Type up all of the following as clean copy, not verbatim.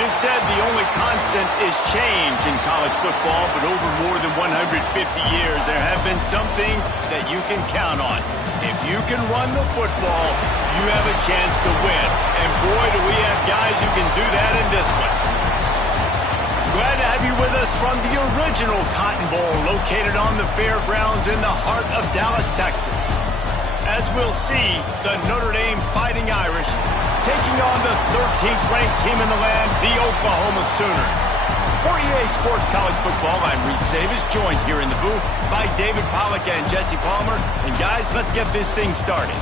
It is said the only constant is change in college football, but over more than 150 years, there have been some things that you can count on. If you can run the football, you have a chance to win. And boy, do we have guys who can do that in this one. Glad to have you with us from the original Cotton Bowl, located on the fairgrounds in the heart of Dallas, Texas. As we'll see, the Notre Dame Fighting Irish taking on the 13th ranked team in the land, the Oklahoma Sooners. For EA Sports College Football, I'm Reese Davis, joined here in the booth by David Pollack and Jesse Palmer. And guys, let's get this thing started.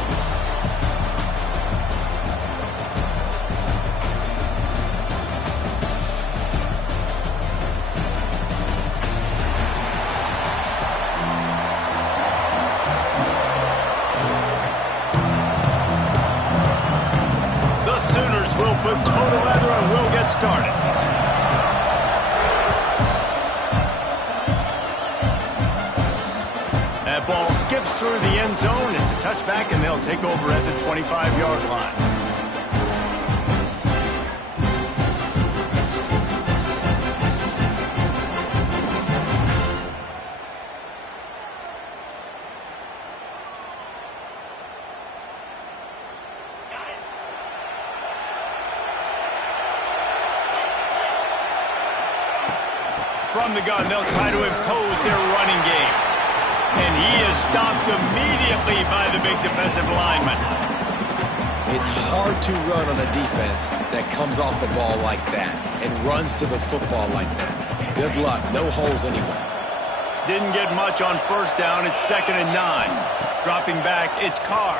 Put toe to leather and we'll get started. That ball skips through the end zone. It's a touchback, and they'll take over at the 25-yard line. From the gun, they'll try to impose their running game. And he is stopped immediately by the big defensive lineman. It's hard to run on a defense that comes off the ball like that and runs to the football like that. Good luck. No holes anywhere. Didn't get much on first down. It's 2nd and 9. Dropping back, it's Carr.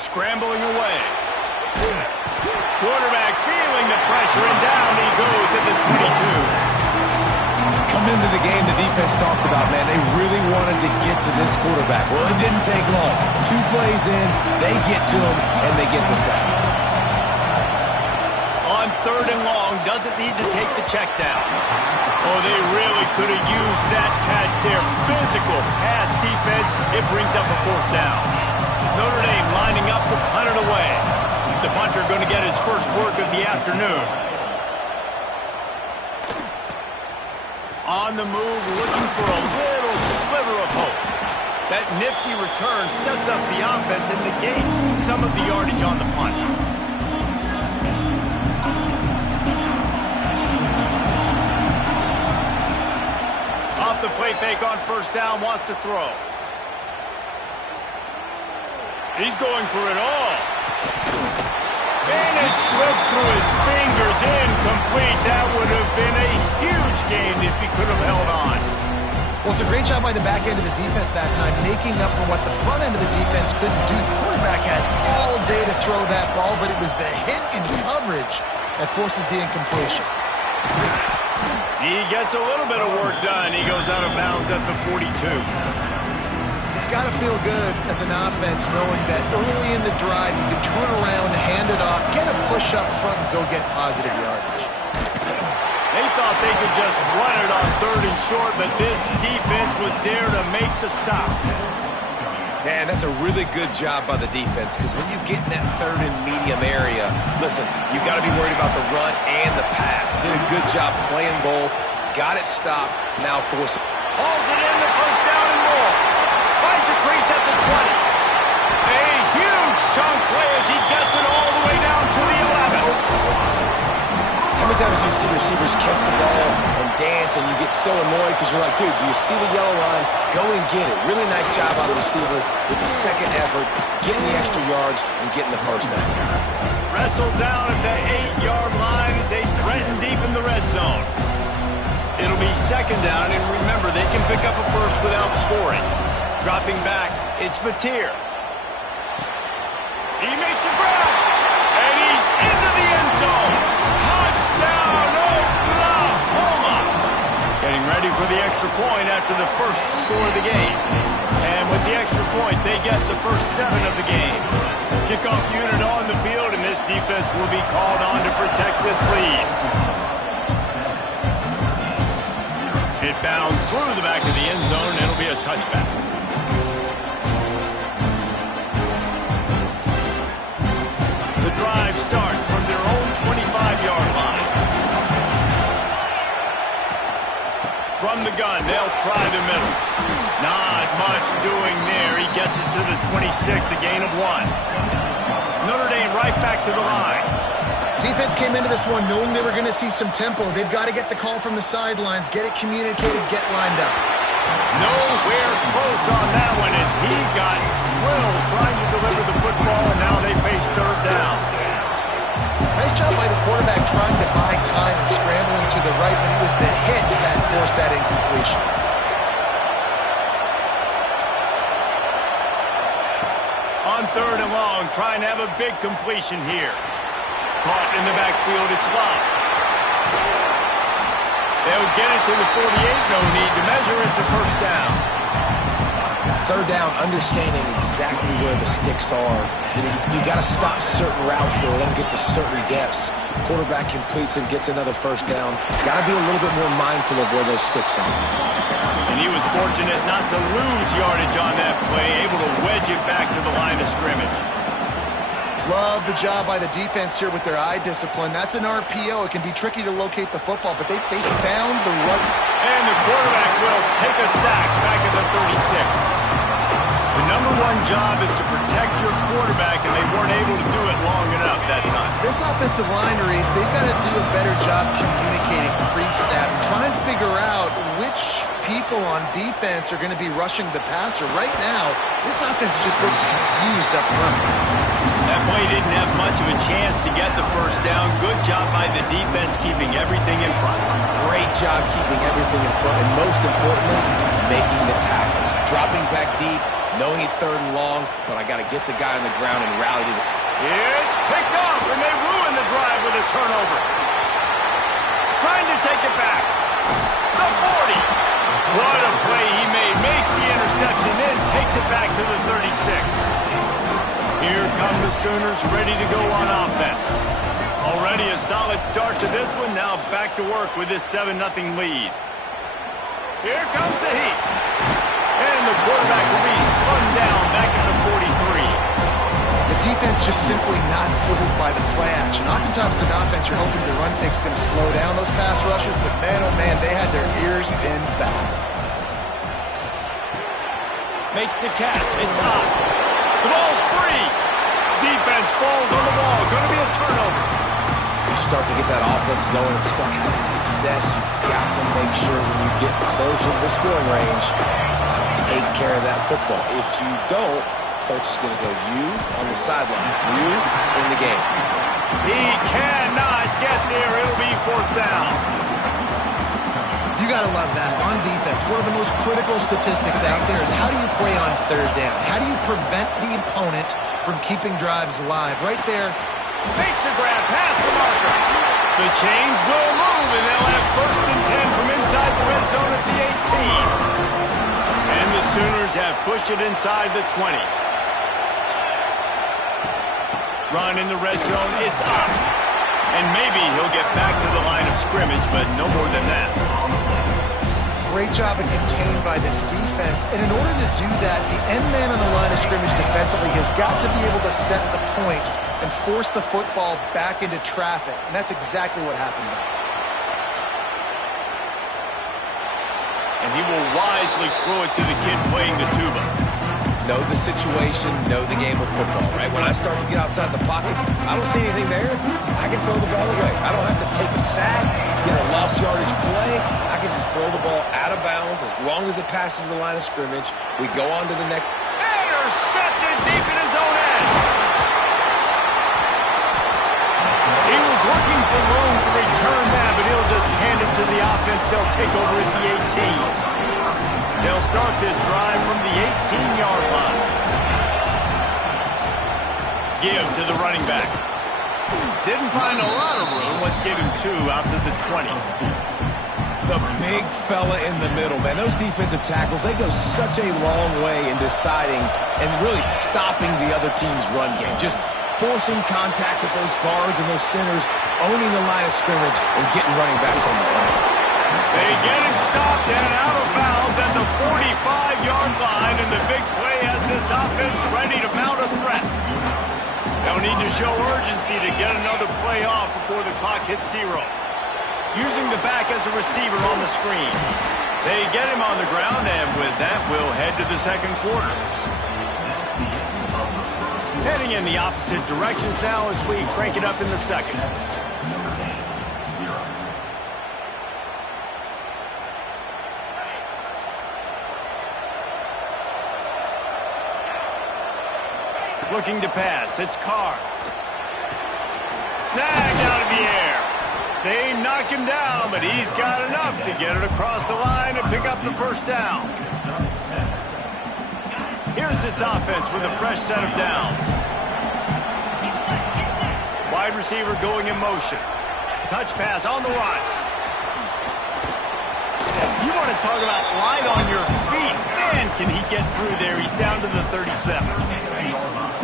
Scrambling away. Quarterback feeling the pressure, and down he goes at the 22. Coming into the game, the defense talked about, man, they really wanted to get to this quarterback. Well, it didn't take long. 2 plays in, they get to him, and they get the sack. On 3rd and long, doesn't need to take the check down. Oh, they really could have used that catch there. Physical pass defense. It brings up a 4th down. Notre Dame lining up to punt it away. The punter going to get his first work of the afternoon. On the move, looking for a little sliver of hope. That nifty return sets up the offense and negates some of the yardage on the punt. Off the play fake on first down, wants to throw. He's going for it all. And it slips through his fingers, incomplete. That would have been a huge gain if he could have held on. Well, it's a great job by the back end of the defense that time, making up for what the front end of the defense couldn't do. The quarterback had all day to throw that ball, but it was the hit in coverage that forces the incompletion. He gets a little bit of work done. He goes out of bounds at the 42. It's got to feel good as an offense knowing that early in the drive you can turn around, hand it off, get a push up front, and go get positive yardage. They thought they could just run it on 3rd and short, but this defense was there to make the stop. Man, that's a really good job by the defense, because when you get in that 3rd and medium area, listen, you got to be worried about the run and the pass. Did a good job playing both, got it stopped, now force it. Hauls it in, the first down and more. Finds a crease at the 20. A huge chunk play as he gets it all the way down to the 11. How many times do you see receivers catch the ball and dance and you get so annoyed because you're like, dude, do you see the yellow line? Go and get it. Really nice job by the receiver with the second effort, getting the extra yards and getting the first down. Wrestled down at the 8-yard line as they threaten deep in the red zone. It'll be 2nd down, and remember, they can pick up a first without scoring. Dropping back, it's Mateer. He makes a grab, and he's into the end zone. Touchdown, Oklahoma! Getting ready for the extra point after the first score of the game. And with the extra point, they get the first 7 of the game. Kickoff unit on the field, and this defense will be called on to protect this lead. It bounds through the back of the end zone, and it'll be a touchback. The drive starts from their own 25-yard line. gun. They'll try the middle. Not much doing there. He gets it to the 26, a gain of 1. Notre Dame right back to the line. Defense came into this one knowing they were going to see some tempo. They've got to get the call from the sidelines, get it communicated, get lined up. Nowhere close on that one as he got drilled trying to deliver the football, and now they face third down. Nice job by the quarterback trying to buy time and scrambling to the right, but it was the hit that forced that incompletion. On third and long, trying to have a big completion here. Caught in the backfield, it's Love. They'll get it to the 48, no need to measure, it's a first down. Third down, understanding exactly where the sticks are. You got to stop certain routes so they don't get to certain depths. Quarterback completes and gets another first down. Got to be a little bit more mindful of where those sticks are. And he was fortunate not to lose yardage on that play, able to wedge it back to the line of scrimmage. Love the job by the defense here with their eye discipline. That's an RPO. It can be tricky to locate the football, but they found the right. And the quarterback will take a sack back at the 36. The number one job is to protect your quarterback, and they weren't able to do it long enough that time. This offensive line, Reese, they've got to do a better job communicating pre-snap and try and figure out which people on defense are going to be rushing the passer. Right now, this offense just looks confused up front. That play didn't have much of a chance to get the first down. Good job by the defense keeping everything in front. Great job keeping everything in front, and most importantly, making the tackles. Dropping back deep, knowing he's third and long, but I got to get the guy on the ground and rally to the... It's picked off, and they ruin the drive with a turnover. Trying to take it back. The 40. What a play he made. Makes the interception, then takes it back to the 36. Here come the Sooners ready to go on offense. Already a solid start to this one. Now back to work with this 7-0 lead. Here comes the heat. And the quarterback will be slung down back at the 43. The defense just simply not fooled by the play action. Oftentimes an offense you're hoping the run fix is going to slow down those pass rushers, but man, oh man, they had their ears pinned back. Makes the catch. It's up. The ball's free. Defense falls on the ball. Going to be a turnover. You start to get that offense going and start having success. You've got to make sure when you get closer to the scoring range, take care of that football. If you don't, coach is going to go you on the sideline, you in the game. He cannot get there. It'll be fourth down. You got to love that on defense. One of the most critical statistics out there is how do you play on third down? How do you prevent the opponent from keeping drives alive? Right there. Makes a grab past the marker. The chains will move, and they'll have first and 10 from inside the red zone at the 18. And the Sooners have pushed it inside the 20. Run in the red zone. It's up. And maybe he'll get back to the line of scrimmage, but no more than that. Great job of contained by this defense. And in order to do that, the end man on the line of scrimmage defensively has got to be able to set the point and force the football back into traffic. And that's exactly what happened there. And he will wisely throw it to the kid playing the tuba. Know the situation, know the game of football, right? When I start to get outside the pocket, I don't see anything there, I can throw the ball away. I don't have to take a sack, get a lost yardage play. I can just throw the ball out of bounds as long as it passes the line of scrimmage. We go on to the next. Intercepted deep in his own end. He was looking for room to return that, but he'll just hand it to the offense. They'll take over at the 18. They'll start this drive from the 18-yard line. Give to the running back. Didn't find a lot of room. Let's give him 2 out to the 20. The big fella in the middle, man. Those defensive tackles, they go such a long way in deciding and really stopping the other team's run game. Just forcing contact with those guards and those centers, owning the line of scrimmage and getting running backs on the ground. They get him stopped and out of bounds at the 45-yard line, and the big play has this offense ready to mount a threat. They'll need to show urgency to get another play off before the clock hits 0. Using the back as a receiver on the screen. They get him on the ground, and with that, we'll head to the second quarter. Heading in the opposite directions now as we crank it up in the second. Looking to pass. It's Carr. Snagged out of the air. They knock him down, but he's got enough to get it across the line and pick up the first down. Here's this offense with a fresh set of downs. Wide receiver going in motion. Touch pass on the run. You want to talk about light on your feet. Man, can he get through there. He's down to the 37.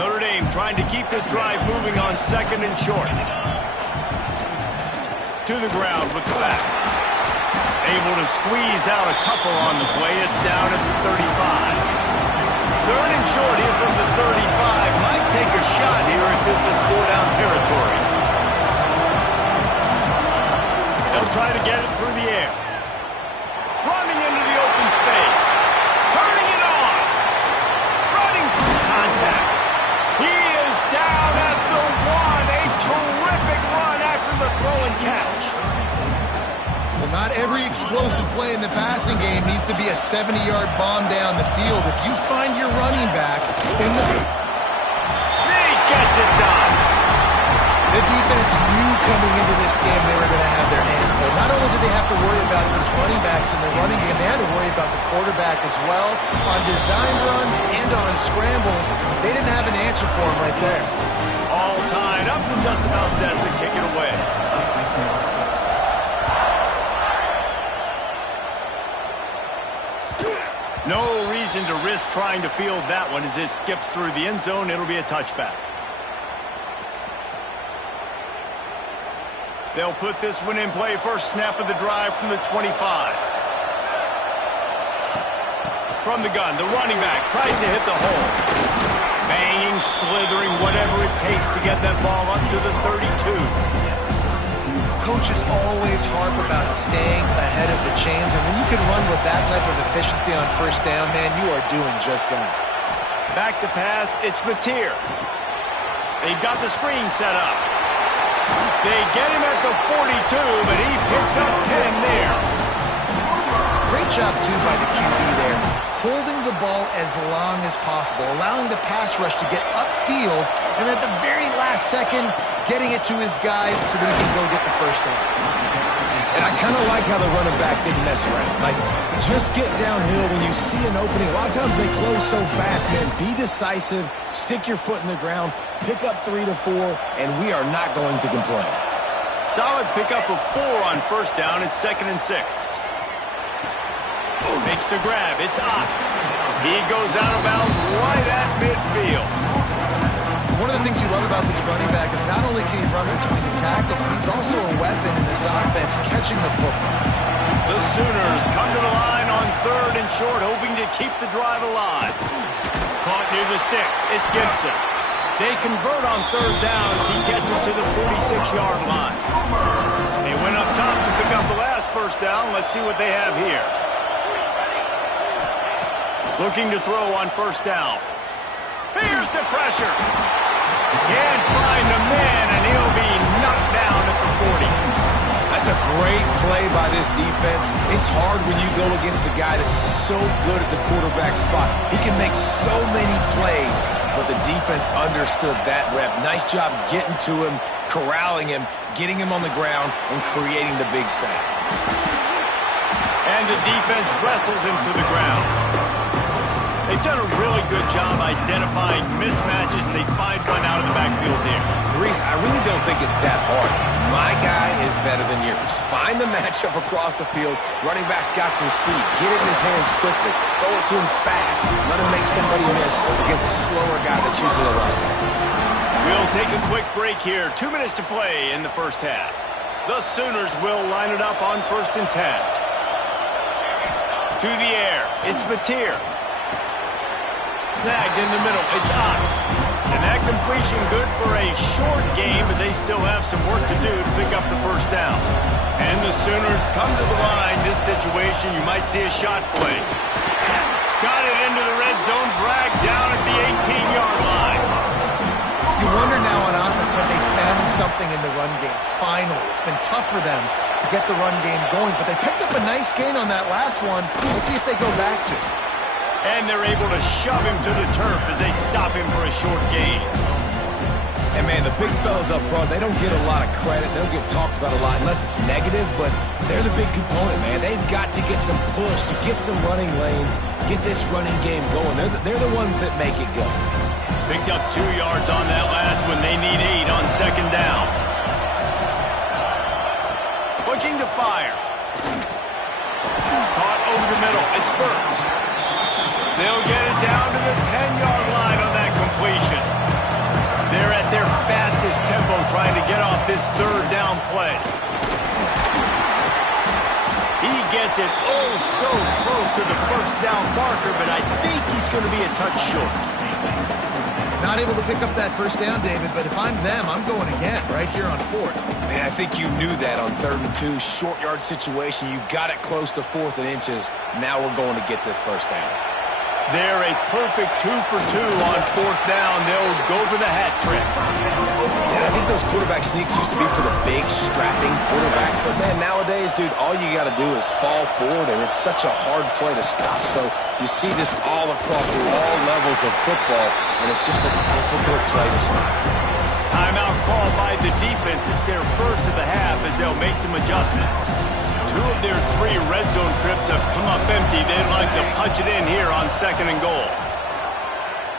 Notre Dame trying to keep this drive moving on second and short. To the ground with the back. Able to squeeze out a couple on the play. It's down at the 35. Third and short here from the 35. Might take a shot here if this is four-down territory. They'll try to get it through the air. Running into the open space. Turning it on. Running through contact. He is down at the one. A terrific run after the throw and catch. Well, not every explosive play in the passing game needs to be a 70-yard bomb down the field. If you find your running back in the... Sneak gets it done. The defense knew coming into this game they were going to have their hands full. Not only did they have to worry about these running backs in the running game, they had to worry about the quarterback as well. On design runs and on scrambles, they didn't have an answer for him right there. All tied up and just about set to kick it away. No reason to risk trying to field that one as it skips through the end zone. It'll be a touchback. They'll put this one in play. First snap of the drive from the 25. From the gun, the running back tries to hit the hole. Banging, slithering, whatever it takes to get that ball up to the 32. Coaches always harp about staying ahead of the chains, and when you can run with that type of efficiency on first down, man, you are doing just that. Back to pass, it's Mateer. They've got the screen set up. They get him at the 42, but he picked up 10 there. Great job, too, by the QB there, holding the ball as long as possible, allowing the pass rush to get upfield, and at the very last second, getting it to his guy so that he can go get the first down. And I kind of like how the running back didn't mess around. Like, just get downhill when you see an opening. A lot of times they close so fast, man. Be decisive, stick your foot in the ground, pick up 3 to 4, and we are not going to complain. Solid pickup of 4 on first down. It's 2nd and 6. Makes the grab. It's Ott. He goes out of bounds right at midfield. One of the things you love about this running back is not only can he run between the tackles, but he's also a weapon in this offense catching the football. The Sooners come to the line on 3rd and short, hoping to keep the drive alive. Caught near the sticks. It's Gibson. They convert on 3rd down as he gets it to the 46-yard line. They went up top to pick up the last first down. Let's see what they have here. Looking to throw on first down. Here's the pressure. Can't find the man, and he'll be knocked down at the 40. That's a great play by this defense. It's hard when you go against a guy that's so good at the quarterback spot. He can make so many plays, but the defense understood that rep. Nice job getting to him, corralling him, getting him on the ground, and creating the big sack. And the defense wrestles him to the ground. They've done a really good job identifying mismatches, and they find one out of the backfield there. Reese, I really don't think it's that hard. My guy is better than yours. Find the matchup across the field. Running back's got some speed. Get it in his hands quickly. Throw it to him fast. Let him make somebody miss against a slower guy that's usually a linebacker. We'll take a quick break here. 2 minutes to play in the first half. The Sooners will line it up on 1st and 10. To the air. It's Mateer. Snagged in the middle. It's Ott. And that completion good for a short game, but they still have some work to do to pick up the first down. And the Sooners come to the line. This situation, you might see a shot play. Got it into the red zone, dragged down at the 18-yard line. You wonder now on offense, have they found something in the run game? Finally, it's been tough for them to get the run game going, but they picked up a nice gain on that last one. Let's see if they go back to it. And they're able to shove him to the turf as they stop him for a short gain. And, man, the big fellas up front, they don't get a lot of credit. They don't get talked about a lot unless it's negative, but they're the big component, man. They've got to get some push, to get some running lanes, get this running game going. They're the ones that make it go. Picked up 2 yards on that last one. They need 8 on second down. Looking to fire. Caught over the middle. It's Burks. They'll get it down to the 10-yard line on that completion. They're at their fastest tempo trying to get off this third down play. He gets it oh so close to the first down marker, but I think he's going to be a touch short. Not able to pick up that first down, David, but if I'm them, I'm going again right here on 4th. Man, I think you knew that on 3rd and 2, short yard situation. You got it close to 4th and inches. Now we're going to get this first down. They're a perfect 2 for 2 on 4th down. They'll go for the hat trick. And I think those quarterback sneaks used to be for the big, strapping quarterbacks. But, man, nowadays, dude, all you got to do is fall forward, and it's such a hard play to stop. So you see this all across all levels of football, and it's just a difficult play to stop. Timeout called by the defense. It's their first of the half as they'll make some adjustments. 2 of their 3 red zone trips have come up empty. They'd like to punch it in here on 2nd and goal.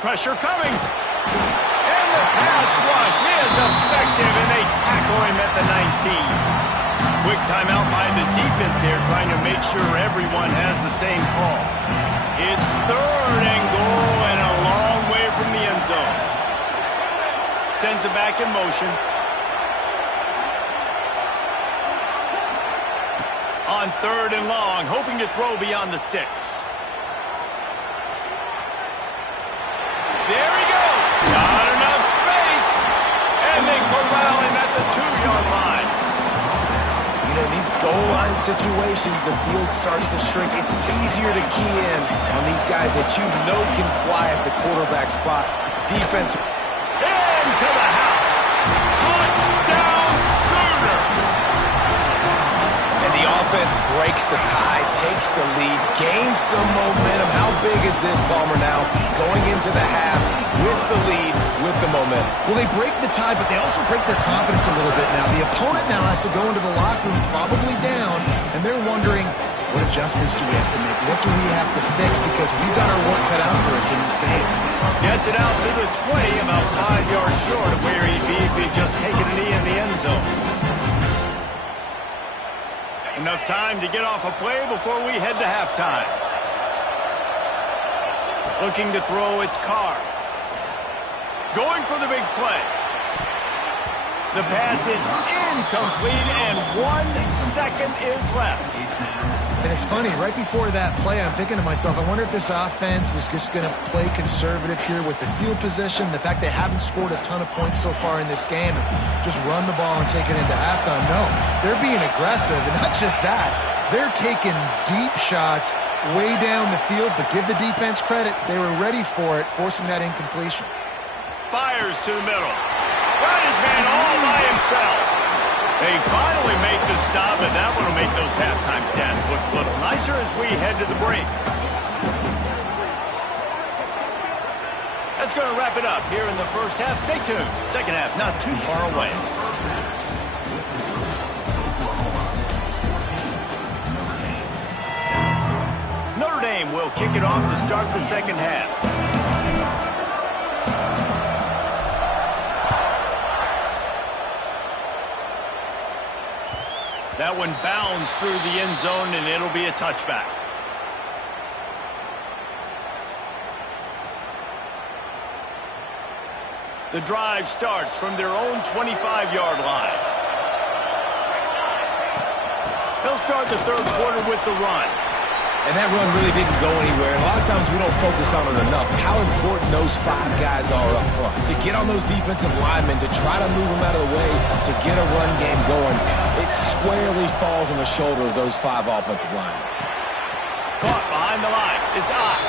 Pressure coming. And the pass rush is effective, and they tackle him at the 19. Quick timeout by the defense there, trying to make sure everyone has the same call. It's 3rd and goal and a long way from the end zone. Sends it back in motion. On 3rd and long, hoping to throw beyond the sticks. There he goes. Not enough space. And they corral him at the 2-yard line. You know, these goal line situations, the field starts to shrink. It's easier to key in on these guys that you know can fly at the quarterback spot. Defense. Into the house. Touchdown Sooners. And the offense breaks the tie, takes the lead, gains some momentum. How big is this, Palmer, now? Going into the half with the lead, with the momentum. Well, they break the tie, but they also break their confidence a little bit now. The opponent now has to go into the locker room probably down, and they're wondering, what adjustments do we have to make? What do we have to fix? Because we've got our work cut out for us in this game. Gets it out to the 20, about 5 yards short of where he'd be if he'd just taken a knee in the end zone. Enough time to get off a play before we head to halftime. Looking to throw, it's Carr. Going for the big play. The pass is incomplete, and 1 second is left. And it's funny, right before that play, I'm thinking to myself, I wonder if this offense is just going to play conservative here with the field position, the fact they haven't scored a ton of points so far in this game, and just run the ball and take it into halftime. No, they're being aggressive, and not just that, they're taking deep shots way down the field, but give the defense credit. They were ready for it, forcing that incompletion. Fires to the middle. Got his man all by himself. They finally make the stop, and that one will make those halftime stats look a little nicer as we head to the break. That's going to wrap it up here in the first half. Stay tuned. Second half not too far away. Notre Dame will kick it off to start the second half. That one bounds through the end zone, and it'll be a touchback. The drive starts from their own 25-yard line. They'll start the third quarter with the run. And that run really didn't go anywhere. And a lot of times we don't focus on it enough. How important those 5 guys are up front. To get on those defensive linemen, to try to move them out of the way, to get a run game going, it squarely falls on the shoulder of those 5 offensive linemen. Caught behind the line. It's Ott.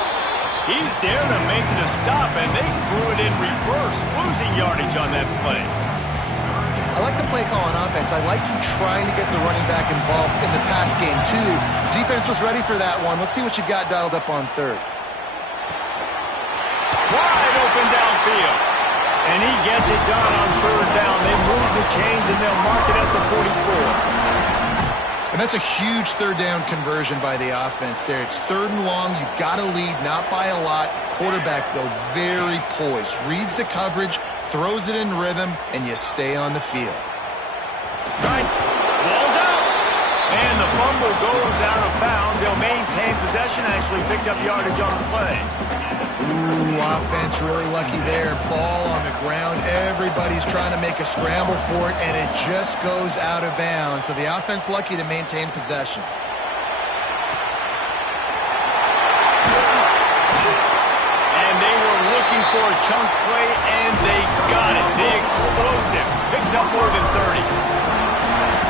He's there to make the stop, and they threw it in reverse, losing yardage on that play. I like the play call on offense. I like you trying to get the running back involved in the pass game, too. Defense was ready for that one. Let's see what you got dialed up on third. Wide open downfield. And he gets it done on third down. They move the chains, and they'll mark it at the 44. And that's a huge third down conversion by the offense there. It's 3rd and long. You've got to lead, not by a lot. Quarterback, though, very poised. Reads the coverage, throws it in rhythm, and you stay on the field. Right. Ball's out. And the fumble goes out of bounds. They'll maintain possession. Actually picked up yardage on the play. Ooh, offense really lucky there. Ball on the ground. Everybody's trying to make a scramble for it, and it just goes out of bounds. So the offense lucky to maintain possession. And they were looking for a chunk play, and they got it. The explosive picks up more than 30.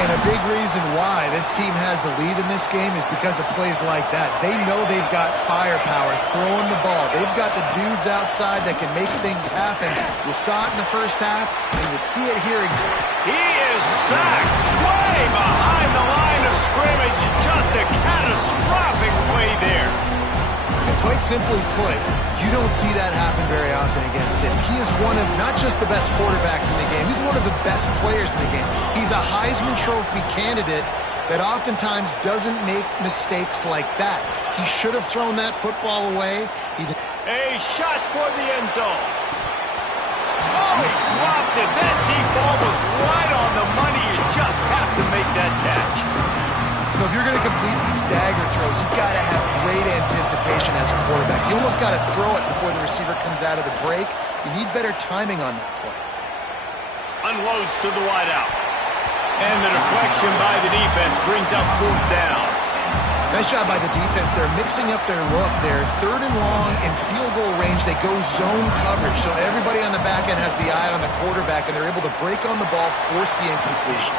And a big reason why this team has the lead in this game is because of plays like that. They know they've got firepower throwing the ball. They've got the dudes outside that can make things happen. You saw it in the first half, and you see it here again. He is sacked way behind the line of scrimmage. Just a catastrophic play there. And quite simply put, you don't see that happen very often against him. He is one of not just the best quarterbacks in the game, he's one of the best players in the game. He's a Heisman Trophy candidate that oftentimes doesn't make mistakes like that. He should have thrown that football away. A shot toward the end zone. Oh, he dropped it. That deep ball was right on the money. You just have to make that catch. If you're going to complete these dagger throws, you've got to have great anticipation as a quarterback. You almost got to throw it before the receiver comes out of the break. You need better timing on that play. Unloads to the wideout. And the deflection by the defense brings up 4th down. Nice job by the defense. They're mixing up their look. They're 3rd and long in field goal range. They go zone coverage, so everybody on the back end has the eye on the quarterback, and they're able to break on the ball, force the incompletion.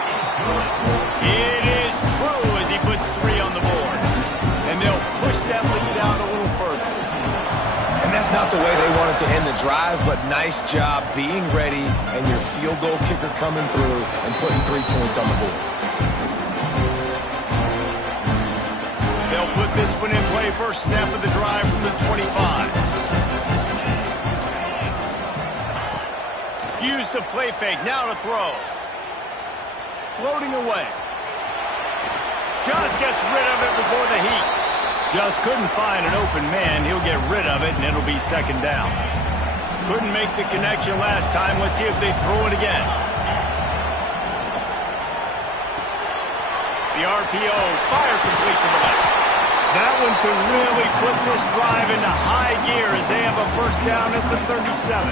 It is true as he puts 3 on the board. And they'll push that lead out a little further. And that's not the way they wanted to end the drive, but nice job being ready and your field goal kicker coming through and putting 3 points on the board. They'll put this one in play. First snap of the drive from the 25. Use the play fake. Now to throw. Floating away. Just gets rid of it before the heat. Just couldn't find an open man. He'll get rid of it, and it'll be 2nd down. Couldn't make the connection last time. Let's see if they throw it again. The RPO, fire complete to the left. That one could really put this drive into high gear as they have a 1st down at the 37.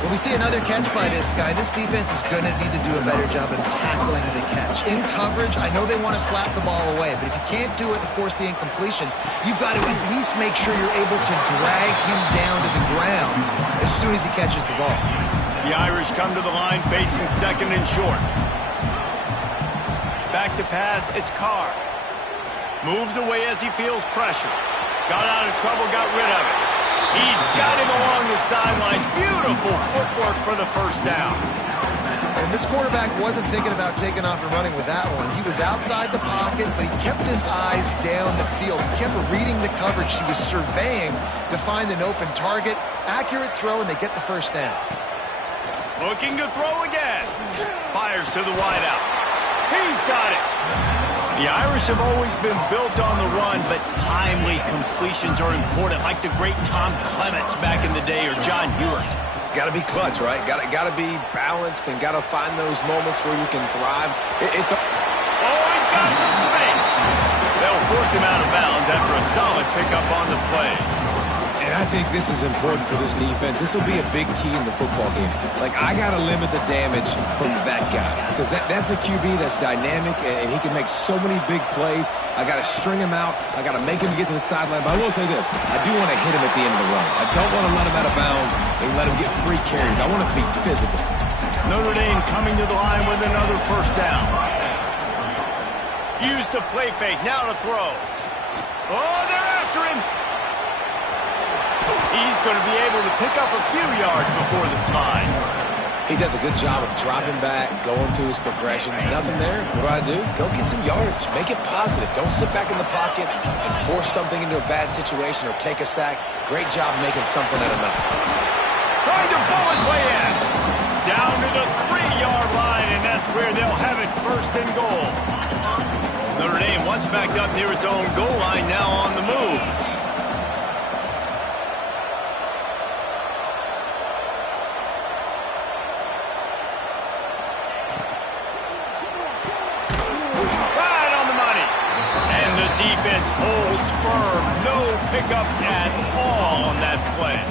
When we see another catch by this guy, this defense is going to need to do a better job of tackling the catch. In coverage, I know they want to slap the ball away, but if you can't do it and force the incompletion, you've got to at least make sure you're able to drag him down to the ground as soon as he catches the ball. The Irish come to the line facing 2nd and short. Back to pass, it's Carr. Moves away as he feels pressure. Got out of trouble, got rid of it. He's got him along the sideline. Beautiful footwork for the 1st down. And this quarterback wasn't thinking about taking off and running with that one. He was outside the pocket, but he kept his eyes down the field. He kept reading the coverage. He was surveying to find an open target. Accurate throw, and they get the 1st down. Looking to throw again. Fires to the wideout. He's got it. The Irish have always been built on the run, but timely completions are important, like the great Tom Clements back in the day or John Hewart. Got to be clutch, right? Got to be balanced and got to find those moments where you can thrive. He's got some space. They'll force him out of bounds after a solid pickup on the play. And I think this is important for this defense. This will be a big key in the football game. Like, I got to limit the damage from that guy because that's a QB that's dynamic, and he can make so many big plays. I got to string him out. I got to make him get to the sideline. But I will say this. I do want to hit him at the end of the runs. I don't want to let him out of bounds and let him get free carries. I want it to be physical. Notre Dame coming to the line with another first down. Use the play fake. Now to throw. Oh, they're after him. He's going to be able to pick up a few yards before the slide. He does a good job of dropping back, going through his progressions. Nothing there. What do? Go get some yards. Make it positive. Don't sit back in the pocket and force something into a bad situation or take a sack. Great job making something out of nothing. Trying to pull his way in. Down to the 3-yard line, and that's where they'll have it first and goal. Notre Dame once backed up near its own goal line, now on the move. Right on the money. And the defense holds firm. No pickup at all on that play.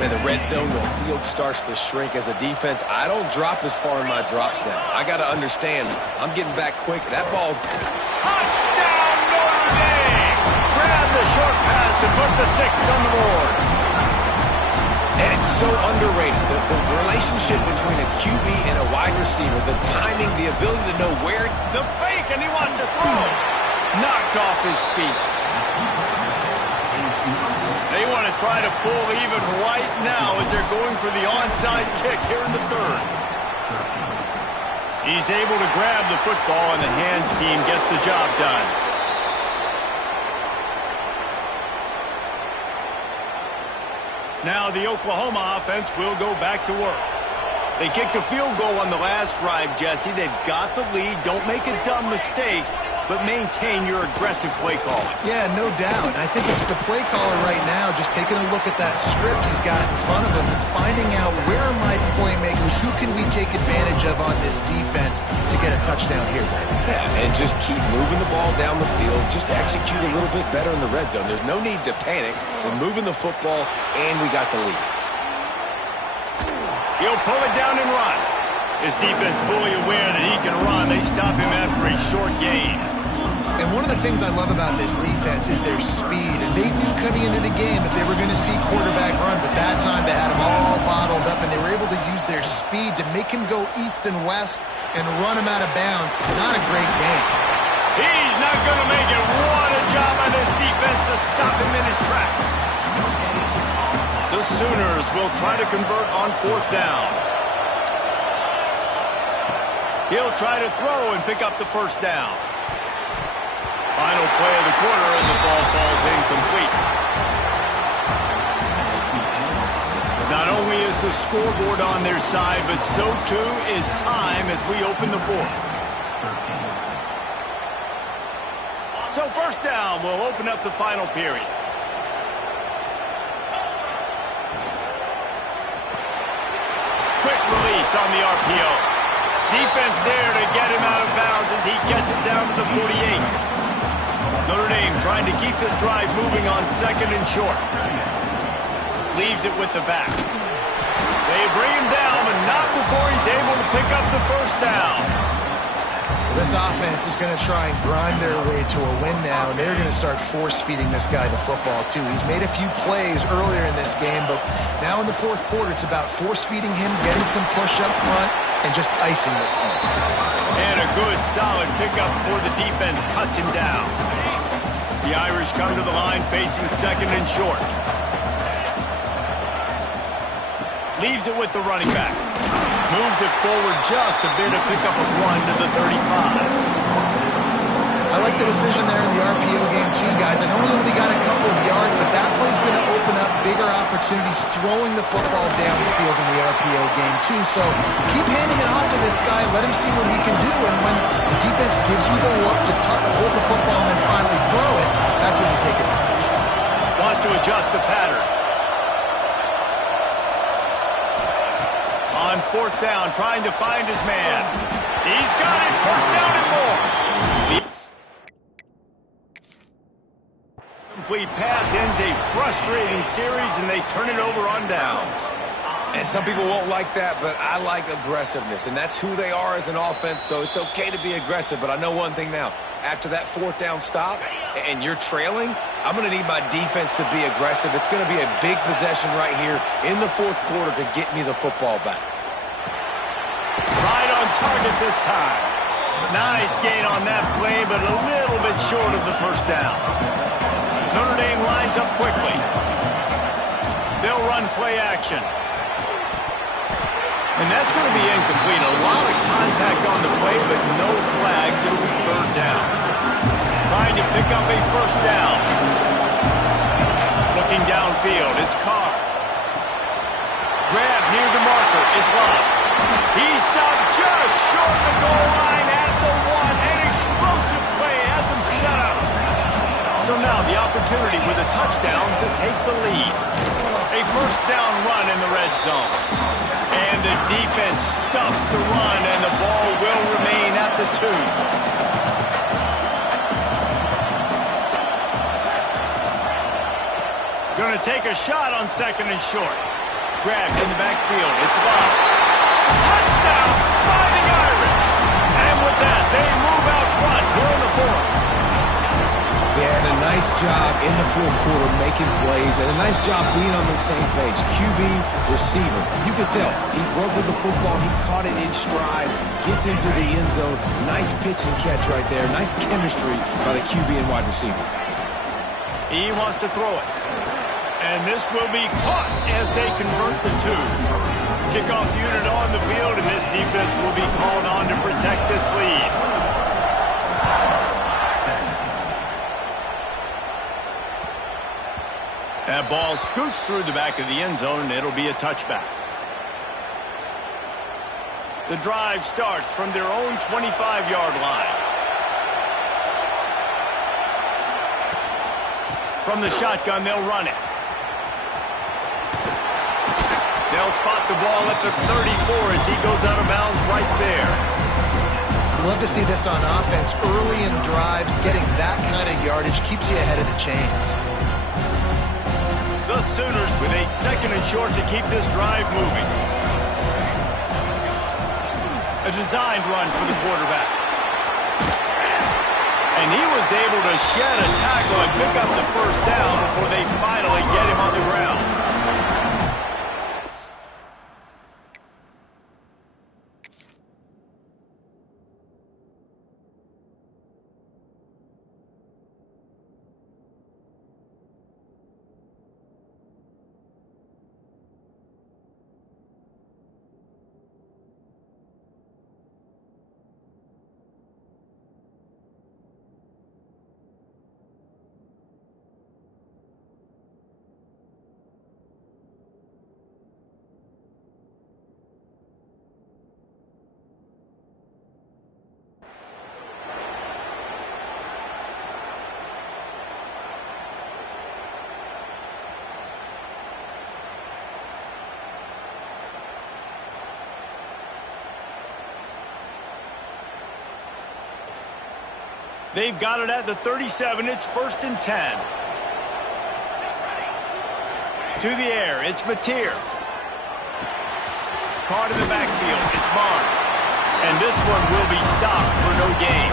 In the red zone, the field starts to shrink as a defense. I don't drop as far in my drops now. I got to understand, I'm getting back quick. That ball's... Touchdown, Notre Dame! Grab the short pass to put the 6 on the board. And it's so underrated. The relationship between a QB and a wide receiver, the timing, the ability to know where... The fake, and he wants to throw. Knocked off his feet. They want to try to pull even right now as they're going for the onside kick here in the third. He's able to grab the football, and the hands team gets the job done. Now the Oklahoma offense will go back to work. They kicked a field goal on the last drive, Jesse. They've got the lead. Don't make a dumb mistake, but maintain your aggressive play calling. Yeah, no doubt. I think it's the play caller right now just taking a look at that script he's got in front of him and finding out where are my playmakers, who can we take advantage of on this defense to get a touchdown here. Yeah, and just keep moving the ball down the field. Just execute a little bit better in the red zone. There's no need to panic. We're moving the football, and we got the lead. He'll pull it down and run. His defense fully aware that he can run. They stop him after a short gain. And one of the things I love about this defense is their speed. And they knew coming into the game that they were going to see quarterback run, but that time they had him all bottled up, and they were able to use their speed to make him go east and west and run him out of bounds. Not a great game. He's not going to make it. What a job by this defense to stop him in his tracks. The Sooners will try to convert on 4th down. He'll try to throw and pick up the first down. Final play of the quarter, and the ball falls incomplete. Not only is the scoreboard on their side, but so too is time as we open the 4th. So first down will open up the final period. Quick release on the RPO. Defense there to get him out of bounds as he gets it down to the 48. Notre Dame trying to keep this drive moving on 2nd and short. Leaves it with the back. They bring him down, but not before he's able to pick up the first down. This offense is going to try and grind their way to a win now, and they're going to start force-feeding this guy the football, too. He's made a few plays earlier in this game, but now in the 4th quarter, it's about force-feeding him, getting some push up front, and just icing this one. And a good, solid pickup before the defense cuts him down. The Irish come to the line facing 2nd and short. Leaves it with the running back. Moves it forward just a bit to pick up a run to the 35. I like the decision there in the RPO game too, guys. I know he only got a couple of yards, but that play's going to open up bigger opportunities throwing the football downfield in the RPO game too. So keep handing it off to this guy. Let him see what he can do. And when the defense gives you the look to hold the football and then finally throw it, that's when you take advantage. Wants to adjust the pattern. On 4th down, trying to find his man. He's got it. First down and more. incomplete pass ends a frustrating series, and they turn it over on downs. And some people won't like that, but I like aggressiveness, and that's who they are as an offense, so it's okay to be aggressive. But I know one thing now. After that fourth down stop and you're trailing, I'm going to need my defense to be aggressive. It's going to be a big possession right here in the fourth quarter to get me the football back. Right on target this time. Nice gain on that play, but a little bit short of the first down. Notre Dame lines up quickly. They'll run play action. And that's going to be incomplete. A lot of contact on the play, but no flags. It'll be third down. Trying to pick up a first down. Looking downfield, it's Carr. Grab near the marker, it's Love. He stopped just short of the goal line at the one. An explosive play has him set up. So now the opportunity with a touchdown to take the lead. A first down run in the red zone. And the defense stuffs the run, and the ball will remain at the 2. Going to take a shot on second and short. Grabbed in the backfield. It's Love. Touchdown, Fighting Irish. And with that, they move out front here in the fourth. Yeah, and a nice job in the fourth quarter making plays, and a nice job being on the same page. QB, receiver. You could tell he broke with the football. He caught it in stride, gets into the end zone. Nice pitch and catch right there. Nice chemistry by the QB and wide receiver. He wants to throw it. And this will be caught as they convert the 2. Kickoff unit on the field, and this defense will be called on to protect this lead. That ball scoots through the back of the end zone, and it'll be a touchback. The drive starts from their own 25-yard line. From the shotgun, they'll run it. They'll spot the ball at the 34 as he goes out of bounds right there. Love to see this on offense. Early in drives, getting that kind of yardage keeps you ahead of the chains. The Sooners with a second and short to keep this drive moving. A designed run for the quarterback. And he was able to shed a tackle and pick up the first down before they finally get him on the ground. They've got it at the 37. It's 1st and 10. To the air, it's Mateer. Caught in the backfield, it's Barnes. And this one will be stopped for no gain.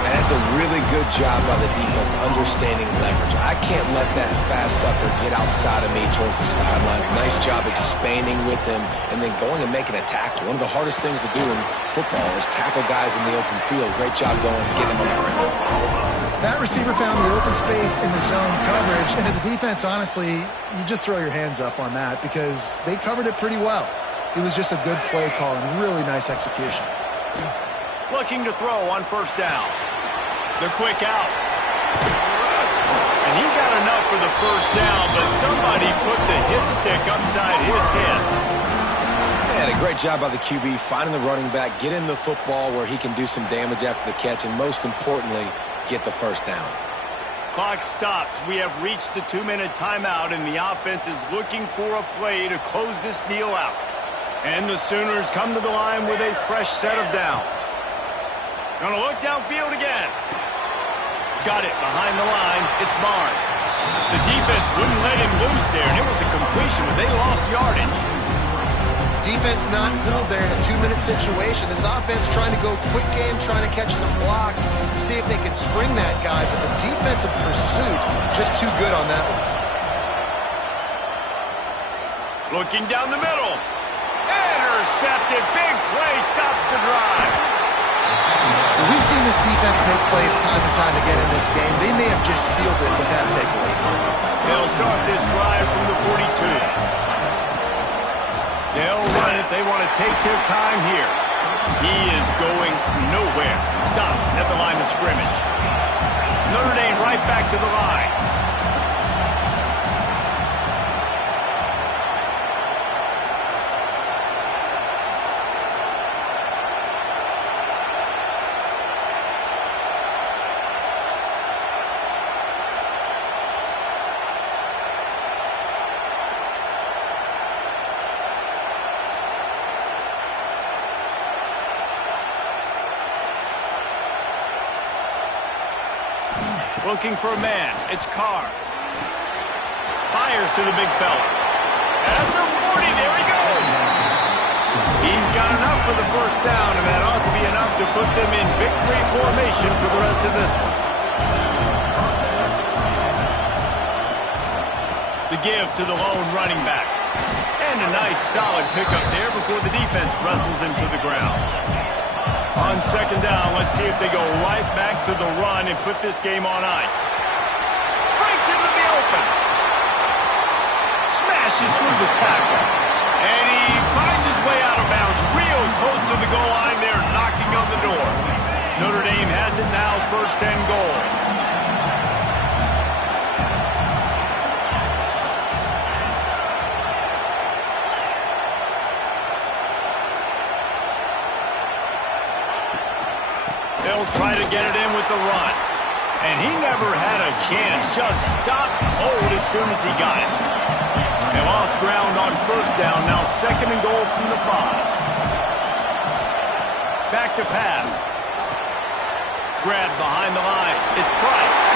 And that's a really good job by the defense understanding leverage. I can't let that fast sucker get outside of me towards the sidelines. Nice job expanding with him and then going and making a tackle. One of the hardest things to do in football is tackle guys in the open field. Great job going and getting them on the ground. That receiver found the open space in the zone coverage, and as a defense, honestly, you just throw your hands up on that because they covered it pretty well. It was just a good play call and really nice execution. Looking to throw on first down. The quick out. And he got enough for the first down, but somebody put the hit stick upside his head. And a great job by the QB finding the running back, getting the football where he can do some damage after the catch, and most importantly, get the first down. Clock stops. We have reached the 2-minute timeout, and the offense is looking for a play to close this deal out. And the Sooners come to the line with a fresh set of downs. Gonna look downfield again. Got it behind the line. It's Barnes. The defense wouldn't let him loose there, and it was a completion, but they lost yardage. Defense not fooled there in a 2-minute situation. This offense trying to go quick game, trying to catch some blocks, see if they can spring that guy, but the defensive pursuit just too good on that one. Looking down the middle. Intercepted. Big play stops the drive. We've seen this defense make plays time and time again in this game. They may have just sealed it with that takeaway. They'll start this drive from the 42. They'll run it. They want to take their time here. He is going nowhere. Stop at the line of scrimmage. Notre Dame right back to the line. Looking for a man. It's Carr. Fires to the big fella. At the 40, there he goes. He's got enough for the first down, and that ought to be enough to put them in victory formation for the rest of this one. The give to the lone running back. And a nice solid pickup there before the defense wrestles him to the ground. On second down, let's see if they go right back to the run and put this game on ice. Breaks into the open. Smashes through the tackle. And he finds his way out of bounds real close to the goal line there, knocking on the door. Notre Dame has it now, first and goal. They'll try to get it in with the run. And he never had a chance. Just stopped cold as soon as he got it. They lost ground on first down. Now second and goal from the 5. Back to pass. Grab behind the line. It's Price.